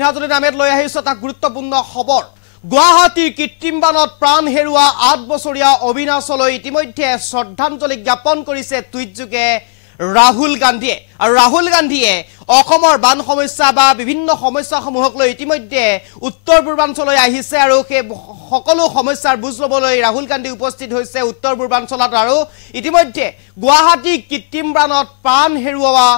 নিহাজনী নামেত লৈ আহিছে এটা গুৰুত্বপূৰ্ণ খবৰ গুৱাহাটীৰ কৃত্ৰিম বানত প্ৰাণ হেৰুৱা ৮ বছৰীয়া অবিনাশলৈ ইতিমধ্যে শ্ৰদ্ধাঞ্জলি জ্ঞাপন কৰিছে টুইটযোগে ৰাহুল গান্ধীয়ে আৰু ৰাহুল গান্ধীয়ে অসমৰ বান সমস্যা বা বিভিন্ন সমস্যাসমূহক লৈ ইতিমধ্যে উত্তৰ পূৰ্বাঞ্চললৈ আহিছে আৰু সেই সকলো সমস্যাৰ বুজ ল'বলৈ ৰাহুল গান্ধী উপস্থিত হৈছে উত্তৰ পূৰ্বাঞ্চলত আৰু ইতিমধ্যে গুৱাহাটী কৃত্ৰিম বানত প্ৰাণ হেৰুৱা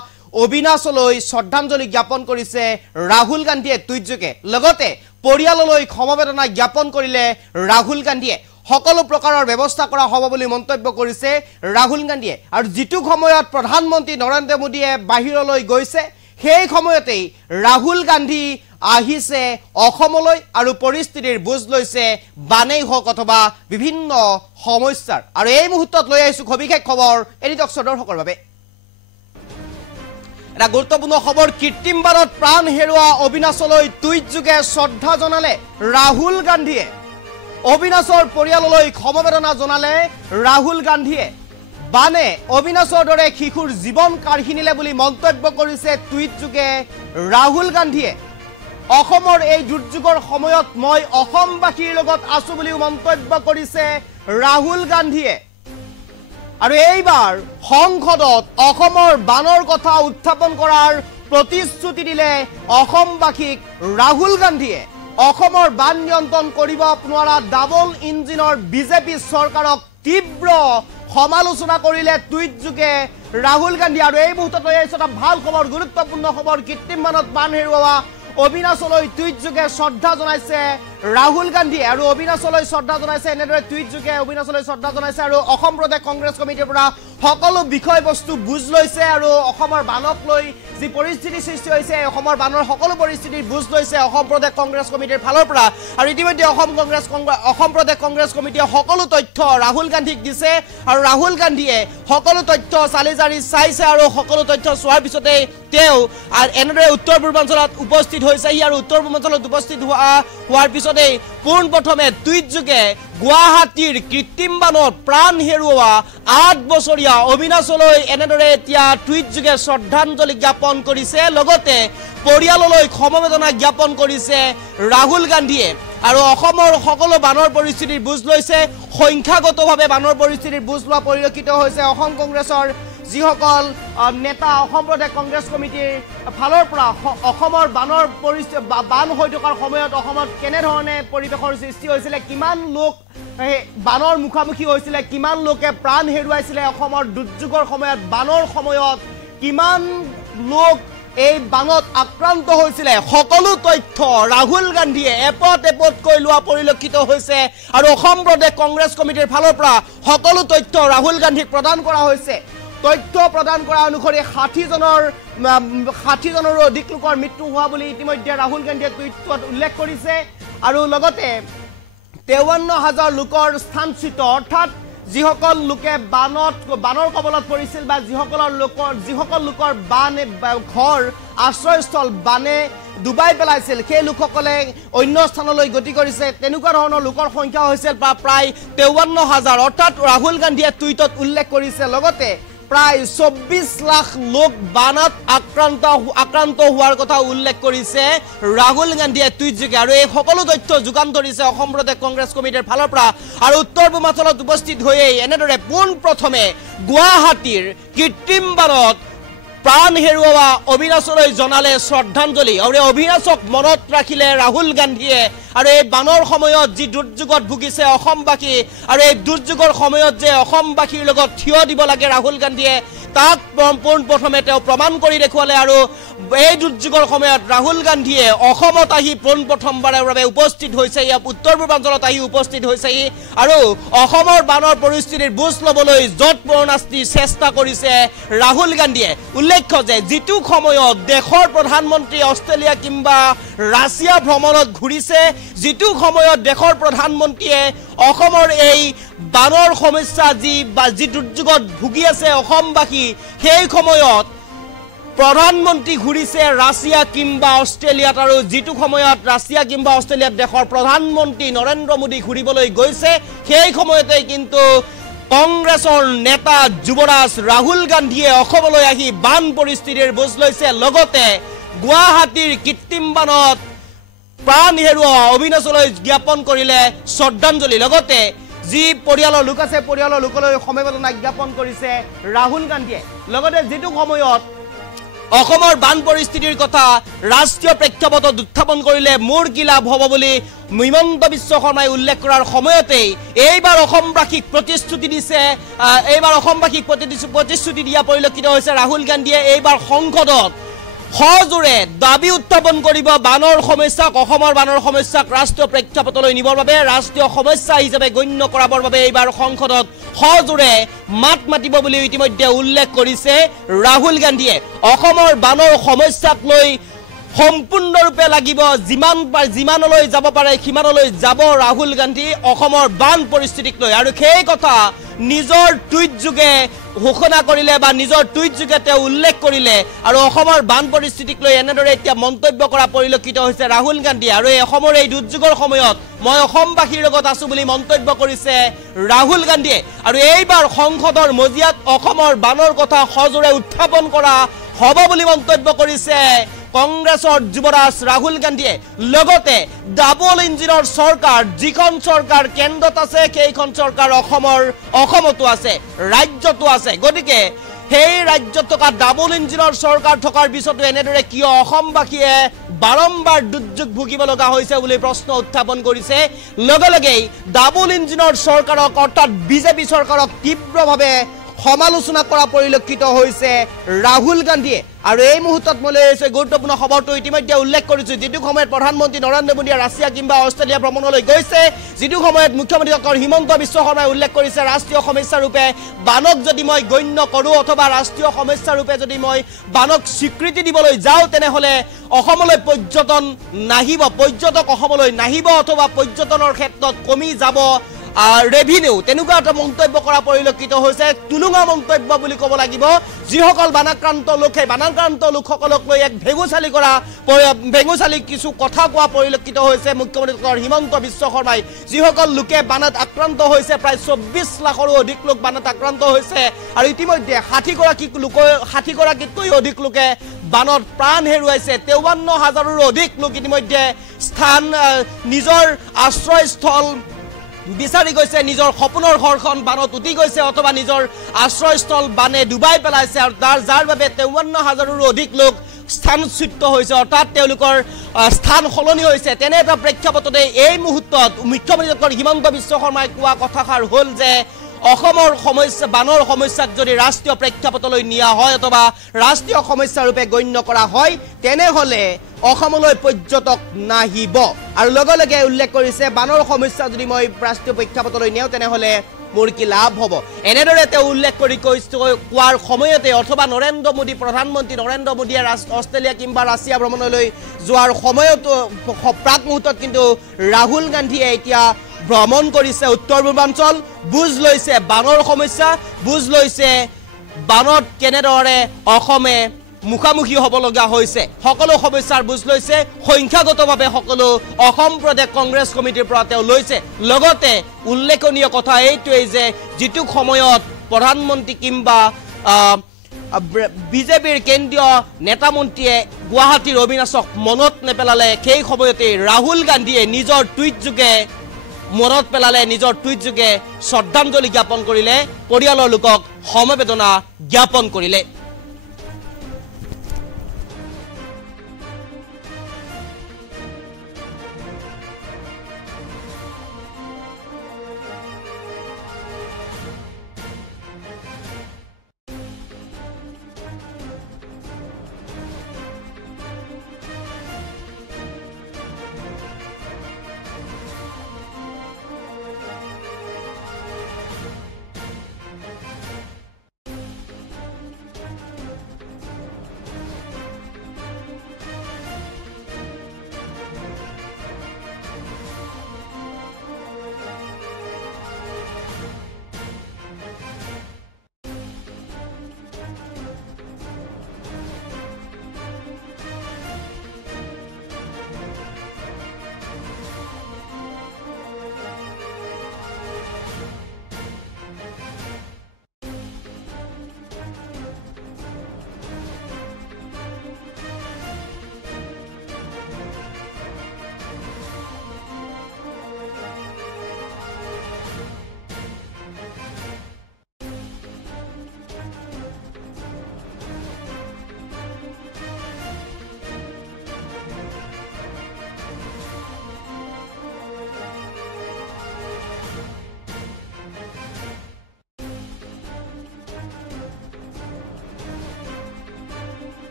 অবিনাশলৈ শ্ৰদ্ধাঞ্জলি জ্ঞাপন কৰিছে ৰাহুল গান্ধীয়ে টুইটযোগে লগতে পৰিয়াললৈ সমবেদনা জ্ঞাপন কৰিলে ৰাহুল গান্ধীয়ে সকলো প্ৰকাৰৰ ব্যৱস্থা কৰা হ'ব বুলি মন্তব্য কৰিছে ৰাহুল গান্ধীয়ে আৰু যিটো সময়ত প্ৰধানমন্ত্ৰী নৰেন্দ্ৰ মোদীয়ে বাহিৰলৈ গৈছে সেই সময়তেই ৰাহুল গান্ধী আহিছে অসমলৈ আৰু পৰিস্থিতিৰ বুজ লৈছে বানেই হওক অথবা বিভিন্ন সমস্যাৰ আৰু এই মুহূৰ্তত লৈ আহিছো সবিশেষ খবৰ এনিটক দৰ্শকৰ বাবে এটা গুৰুত্বপূৰ্ণ খবৰ কৃত্ৰিম বানত প্ৰাণ হেৰুৱা অবিনাশলৈ টুইটযোগে শ্ৰদ্ধা জনালে ৰাহুল গান্ধীয়ে অবিনাশৰ পৰিয়াললৈ সমবেদনা জনালে ৰাহুল গান্ধীয়ে বানে অবিনাশৰ দৰে শিশুৰ জীৱন কাঢ়ি নিলে বুলি মন্তব্য কৰিছে টুইটযোগে ৰাহুল গান্ধীয়ে অসমৰ এই দুৰ্যোগৰ সময়ত মই অসমবাসীৰ লগত আছো বুলি মন্তব্য কৰিছে ৰাহুল গান্ধীয়ে আৰু এইবাৰ সংসদত অসমৰ বানৰ কথা উত্থাপন কৰাৰ প্ৰতিশ্ৰুতি দিলে অসমবাসীক ৰাহুল গান্ধীয়ে অসমৰ বান নিয়ন্ত্ৰণ কৰিব নোৱাৰা ডাবল ইঞ্জিনৰ বিজেপি চৰকাৰক তীব্ৰ সমালোচনা কৰিলে টুইটযোগে ৰাহুল গান্ধী আৰু এই মুহূৰ্তত লৈ আহিছে এটা ভাল খবৰ গুৰুত্বপূৰ্ণ খবৰ কৃত্ৰিম বানত প্ৰাণ হেৰুওৱা অবিনাশলৈ টুইটযোগে শ্ৰদ্ধা জনাইছে ৰাহুল গান্ধী আৰু অবিনাশলৈ শ্ৰদ্ধা জনাইছে এনেদৰে টুইটযোগে অবিনাশলৈ শ্ৰদ্ধা জনাইছে আৰু অসম প্ৰদেশ কংগ্ৰেছ কমিটিৰ পৰা সকলো বিষয়বস্তু বুজ লৈছে আৰু অসমৰ বানক লৈ যি পৰিস্থিতি সৃষ্টি হৈছে অসমৰ বানৰ সকলো পৰিস্থিতিৰ বুজ লৈছে অসম প্ৰদেশ কংগ্ৰেছ কমিটিৰ ফালৰ পৰা আৰু ইতিমধ্যে অসম প্ৰদেশ কংগ্ৰেছ কমিটিয়ে সকলো তথ্য ৰাহুল গান্ধীক দিছে আৰু ৰাহুল গান্ধীয়ে সকলো তথ্য চালিজাৰি চাইছে আৰু সকলো তথ্য চোৱাৰ পিছতে তেওঁ এনেদৰে উত্তৰ পূৰ্বাঞ্চলত উপস্থিত হৈছেহি আৰু উত্তৰ পূৰ্বাঞ্চলত উপস্থিত হোৱাৰ পিছতে পোনপ্ৰথমে টুইটযোগে গুৱাহাটীৰ কৃত্ৰিম বানত প্ৰাণ হেৰুওৱা ৮ বছৰীয়া অবিনাশলৈ এনেদৰে এতিয়া টুইটযোগে শ্ৰদ্ধাঞ্জলি জ্ঞাপন কৰিছে লগতে পৰিয়াললৈ সমবেদনা জ্ঞাপন কৰিছে ৰাহুল গান্ধীয়ে আৰু অসমৰ সকলো বানৰ পৰিস্থিতিৰ বুজ লৈছে সংখ্যাগতভাৱে বানৰ পৰিস্থিতিৰ বুজ লোৱা পৰিলক্ষিত হৈছে অসম কংগ্ৰেছৰ যিসকল নেতা অসম প্ৰদেশ কংগ্ৰেছ কমিটিৰ ফালৰ পৰা অসমৰ বানৰ পৰিস্থিতি বান হৈ থকাৰ সময়ত অসমত কেনেধৰণে পৰিৱেশৰ সৃষ্টি হৈছিলে কিমান লোক বানৰ মুখামুখি হৈছিলে কিমান লোকে প্ৰাণ হেৰুৱাইছিলে অসমৰ দুৰ্যোগৰ সময়ত বানৰ সময়ত কিমান লোক এই বানত আক্ৰান্ত হৈছিলে সকলো তথ্য ৰাহুল গান্ধীয়ে এপত কৈ লোৱা পৰিলক্ষিত হৈছে আৰু অসম প্ৰদেশ কংগ্ৰেছ কমিটিৰ ফালৰ পৰা সকলো তথ্য ৰাহুল গান্ধীক প্ৰদান কৰা হৈছে তথ্য প্ৰদান কৰা অনুসৰি ৬০ জনৰো অধিক লোকৰ মৃত্যু হোৱা বুলি ইতিমধ্যে ৰাহুল গান্ধীয়ে টুইটত উল্লেখ কৰিছে আৰু লগতে ৫৩,০০০ লোকৰ স্থানচ্যুত অৰ্থাৎ যিসকল লোকে বানৰ কবলত পৰিছিল বা যিসকল লোকৰ ঘৰ আশ্ৰয়স্থল বানে ডুবাই পেলাইছিল সেই লোকসকলে অন্য স্থানলৈ গতি কৰিছে তেনেকুৱা ধৰণৰ লোকৰ সংখ্যা হৈছিল প্ৰায় ৫৩,০০০ অৰ্থাৎ ৰাহুল গান্ধীয়ে টুইটত উল্লেখ কৰিছে লগতে প্ৰায় ২৪ লাখ লোক বানত আক্ৰান্ত হোৱাৰ কথা উল্লেখ কৰিছে ৰাহুল গান্ধীয়ে টুইটযোগে আৰু এই সকলো তথ্য যোগান ধৰিছে অসম প্ৰদেশ কংগ্ৰেছ কমিটিৰ ফালৰ পৰা আৰু উত্তৰ পূৰ্বাঞ্চলত উপস্থিত হৈয়ে এনেদৰে পোনপ্ৰথমে গুৱাহাটীৰ কৃত্ৰিম বানত প্ৰাণ হেৰুওৱা অবিনাশলৈ জনালে শ্ৰদ্ধাঞ্জলি আৰু এই অবিনাশক মনত ৰাখিলে ৰাহুল গান্ধীয়ে আৰু এই বানৰ সময়ত যি দুৰ্যোগত ভুগিছে অসমবাসী আৰু এই দুৰ্যোগৰ সময়ত যে অসমবাসীৰ লগত থিয় দিব লাগে ৰাহুল গান্ধীয়ে তাক পোনপ্ৰথমে তেওঁ প্ৰমাণ কৰি দেখুৱালে আৰু এই দুৰ্যোগৰ সময়ত ৰাহুল গান্ধীয়ে অসমত আহি পোনপ্ৰথমবাৰৰ বাবে উপস্থিত হৈছে উত্তৰ পূৰ্বাঞ্চলত আহি উপস্থিত হৈছেহি আৰু অসমৰ বানৰ পৰিস্থিতিৰ বুজ ল'বলৈ য'ত পৰণাস্তি চেষ্টা কৰিছে ৰাহুল গান্ধীয়ে উল্লেখ্য যে যিটো সময়ত দেশৰ প্ৰধানমন্ত্ৰী অষ্ট্ৰেলিয়া কিংবা ৰাছিয়া ভ্ৰমণত ঘূৰিছে যিটো সময়ত দেশৰ প্ৰধানমন্ত্ৰীয়ে অসমৰ এই বানৰ সমস্যা যি দুৰ্যোগত ভুগি আছে অসমবাসী সেই সময়ত প্ৰধানমন্ত্ৰী ঘূৰিছে ৰাছিয়া কিংবা অষ্ট্ৰেলিয়াত আৰু যিটো সময়ত ৰাছিয়া কিংবা অষ্ট্ৰেলিয়াত দেশৰ প্ৰধানমন্ত্ৰী নৰেন্দ্ৰ মোদী ঘূৰিবলৈ গৈছে সেই সময়তে কিন্তু কংগ্ৰেছৰ নেতা যুৱৰাজ ৰাহুল গান্ধীয়ে অসমলৈ আহি বান পৰিস্থিতিৰ বুজ লৈছে লগতে গুৱাহাটীৰ কৃত্ৰিম বানত প্ৰাণ হেৰুওৱা অবিনাশলৈ জ্ঞাপন কৰিলে শ্ৰদ্ধাঞ্জলি লগতে যি পৰিয়ালৰ লোক আছে পৰিয়ালৰ লোকলৈ সমবেদনা জ্ঞাপন কৰিছে ৰাহুল গান্ধীয়ে লগতে যেটো সময়ত অসমৰ বান পৰিস্থিতিৰ কথা ৰাষ্ট্ৰীয় প্ৰেক্ষাপটত উত্থাপন কৰিলে মোৰ কি লাভ হ'ব বুলি হিমন্ত বিশ্ব শৰ্মাই উল্লেখ কৰাৰ সময়তে এইবাৰ অসমবাসীক প্ৰতিশ্ৰুতি দিছে এইবাৰ অসমবাসীক প্ৰতিশ্ৰুতি দিয়া পৰিলক্ষিত হৈছে ৰাহুল গান্ধীয়ে এইবাৰ সংসদত সজোৰে দাবী উত্থাপন কৰিব বানৰ সমস্যাক অসমৰ বানৰ সমস্যাক ৰাষ্ট্ৰীয় প্ৰেক্ষাপটলৈ নিবৰ বাবে ৰাষ্ট্ৰীয় সমস্যা হিচাপে গণ্য কৰাবৰ বাবে এইবাৰ সংসদত সজোৰে মাত মাতিব বুলি ইতিমধ্যে উল্লেখ কৰিছে ৰাহুল গান্ধীয়ে অসমৰ বানৰ সমস্যাক লৈ সম্পূৰ্ণৰূপে লাগিব যিমানলৈ যাব পাৰে সিমানলৈ যাব ৰাহুল গান্ধী অসমৰ বান পৰিস্থিতিক লৈ আৰু সেই কথা নিজৰ টুইট যোগে ঘোষণা কৰিলে বা নিজৰ টুইট যোগে তেওঁ উল্লেখ কৰিলে আৰু অসমৰ বান পৰিস্থিতিক লৈ এনেদৰে এতিয়া মন্তব্য কৰা পৰিলক্ষিত হৈছে ৰাহুল গান্ধী আৰু এই অসমৰ এই দুৰ্যোগৰ সময়ত মই অসমবাসীৰ লগত আছো বুলি মন্তব্য কৰিছে ৰাহুল গান্ধীয়ে আৰু এইবাৰ সংসদৰ মজিয়াত অসমৰ বানৰ কথা সজোৰে উত্থাপন কৰা হ'ব বুলি মন্তব্য কৰিছে কংগ্ৰেছৰ যুৱৰাজ ৰাহুল গান্ধীয়ে লগতে ডাবল ইঞ্জিনৰ চৰকাৰ যিখন চৰকাৰ কেন্দ্ৰত আছে সেইখন চৰকাৰ অসমতো আছে ৰাজ্যতো আছে গতিকে সেই ৰাজ্যত থকা ডাবল ইঞ্জিনৰ চৰকাৰ থকাৰ পিছতো এনেদৰে কিয় অসমবাসীয়ে বাৰম্বাৰ দুৰ্যোগ ভুগিব লগা হৈছে বুলি প্ৰশ্ন উত্থাপন কৰিছে লগেই ডাবল ইঞ্জিনৰ চৰকাৰক অৰ্থাৎ বিজেপি চৰকাৰক তীব্ৰভাৱে সমালোচনা কৰা পৰিলক্ষিত হৈছে ৰাহুল গান্ধীয়ে আৰু এই মুহূৰ্তত মই লৈ আহিছো গুৰুত্বপূৰ্ণ খবৰটো ইতিমধ্যে উল্লেখ কৰিছো যেটো সময়ত প্ৰধানমন্ত্ৰী নৰেন্দ্ৰ মোদীয়ে ৰাছিয়া কিংবা অষ্ট্ৰেলিয়া ভ্ৰমণলৈ গৈছে যেটো সময়ত মুখ্যমন্ত্ৰী ডক্টৰ হিমন্ত বিশ্ব শৰ্মাই উল্লেখ কৰিছে ৰাষ্ট্ৰীয় সমস্যা ৰূপে বানক যদি মই গণ্য কৰোঁ অথবা ৰাষ্ট্ৰীয় সমস্যা ৰূপে যদি মই বানক স্বীকৃতি দিবলৈ যাওঁ তেনেহলে অসমলৈ পৰ্যটন নাহিব পৰ্যটক অসমলৈ নাহিব অথবা পৰ্যটনৰ ক্ষেত্ৰত কমি যাব ৰেভিনিউ তেনেকুৱা এটা মন্তব্য কৰা পৰিলক্ষিত হৈছে তুলুঙা মন্তব্য বুলি ক'ব লাগিব যিসকল বানাক্ৰান্ত লোকে বানাক্ৰান্ত লোকসকলক লৈ এক ভেঙুচালি কিছু কথা কোৱা পৰিলক্ষিত হৈছে মুখ্যমন্ত্ৰী ডক্টৰ হিমন্ত বিশ্ব শৰ্মাই যিসকল লোকে বানত আক্ৰান্ত হৈছে প্ৰায় 24 লাখৰো অধিক লোক বানত আক্ৰান্ত হৈছে আৰু ইতিমধ্যে 60 গৰাকীতকৈ অধিক লোকে বানত প্ৰাণ হেৰুৱাইছে 53,000ৰো অধিক লোক ইতিমধ্যে স্থান নিজৰ আশ্ৰয়স্থল বিচাৰি গৈছে নিজৰ সপোনৰ ঘৰখন বানত উটি গৈছে অথবা নিজৰ আশ্ৰয়স্থল বানে ডুবাই পেলাইছে আৰু যাৰ বাবে 53,000ৰো অধিক লোক স্থানচ্যুত হৈছে অৰ্থাৎ তেওঁলোকৰ স্থান সলনি হৈছে তেনে এটা প্ৰেক্ষাপটতে এই মুহূৰ্তত মুখ্যমন্ত্ৰী ডক্টৰ হিমন্ত বিশ্ব শৰ্মাই কোৱা কথাষাৰ হ'ল যে অসমৰ সমস্যা বানৰ সমস্যাক যদি ৰাষ্ট্ৰীয় প্ৰেক্ষাপটলৈ নিয়া হয় অথবা ৰাষ্ট্ৰীয় সমস্যা ৰূপে গণ্য কৰা হয় তেনেহলে অসমলৈ পৰ্যটক নাহিব আৰু লগেলগে উল্লেখ কৰিছে বানৰ সমস্যা যদি মই ৰাষ্ট্ৰীয় প্ৰেক্ষাপটলৈ নিওঁ তেনেহলে মোৰ কি লাভ হ'ব এনেদৰে তেওঁ উল্লেখ কৰি কোৱাৰ সময়তে অথবা প্ৰধানমন্ত্ৰী নৰেন্দ্ৰ মোদীয়ে অষ্ট্ৰেলিয়া কিংবা ৰাছিয়া ভ্ৰমণলৈ যোৱাৰ সময়তো প্ৰাক মুহূৰ্তত কিন্তু ৰাহুল গান্ধীয়ে এতিয়া ভ্ৰমণ কৰিছে উত্তৰ পূৰ্বাঞ্চল বুজ লৈছে বানৰ সমস্যা বুজ লৈছে বানত কেনেদৰে অসমে মুখামুখি হ'ব লগা হৈছে সকলো সমস্যাৰ বুজ লৈছে সংখ্যাগতভাৱে সকলো অসম প্ৰদেশ কংগ্ৰেছ কমিটিৰ পৰা তেওঁ লৈছে লগতে উল্লেখনীয় কথা এইটোৱেই যে যেটো সময়ত প্ৰধানমন্ত্ৰী কিংবা বিজেপিৰ কেন্দ্ৰীয় নেতা মন্ত্ৰীয়ে গুৱাহাটীৰ অবিনাশক মনত নেপেলালে সেই সময়তে ৰাহুল গান্ধীয়ে নিজৰ টুইট যোগে মনত পেলালে নিজৰ টুইট যোগে শ্ৰদ্ধাঞ্জলি জ্ঞাপন কৰিলে পৰিয়ালৰ লোকক সমবেদনা জ্ঞাপন কৰিলে